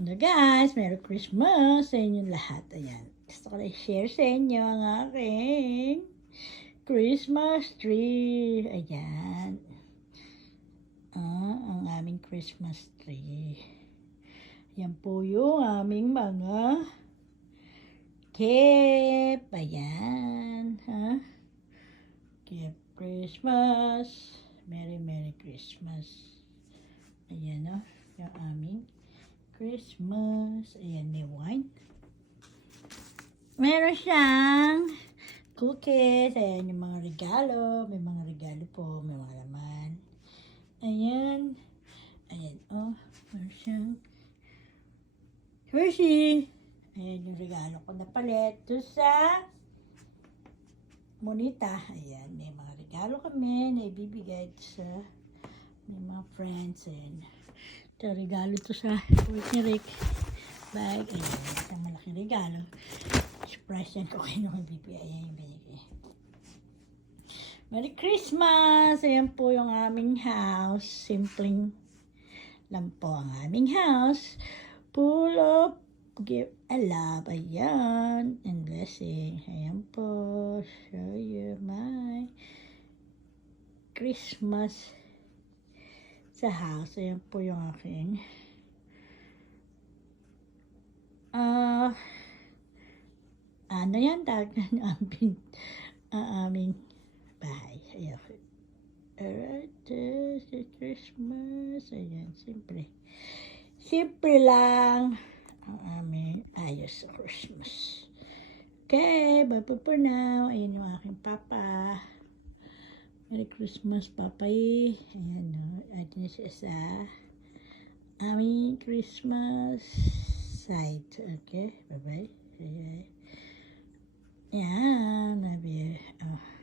Hello guys, Merry Christmas sa inyong lahat. Ayan, gusto ko na i-share sa inyo ang aking Christmas tree. Ayan. Ang aming Christmas tree. Yan po yung aming mga cape. Ayan. Cape Christmas. Merry Christmas. Ayan o. Yung aming Christmas. Ayan, may wine. Meron siyang cookies. Ayan, yung mga regalo. May mga regalo po. May mga laman. Ayan. Ayan, oh. Meron siyang Hershey. Ayan yung regalo ko na palit. Doon sa Monita. Ayan, may mga regalo kami na ibibigay sa mga friends. Ayan. Ito, regalo to sa work ni Rick. Bag. Ayan, isang malaking regalo. Surprise yan ko kayo nung BPI. Ayan yung binigay. Merry Christmas! Ayan po yung aming house. Simpleng lang po ang aming house. Full of gift and love. Ayan. And blessing. Ayan po. Show you my Christmas sa house. Ayan po yung aking ano yan tawag na aming bahay. Ayan. Alright, si Christmas. Ayan, simple. Simple lang ang aming ayos sa Christmas. Okay, bye for now. Ayan yung aking papa. Merry Christmas, Papay. Ayan, no. At yun siya sa aming Christmas side. Okay, bye-bye. Ayan, love you. Oh.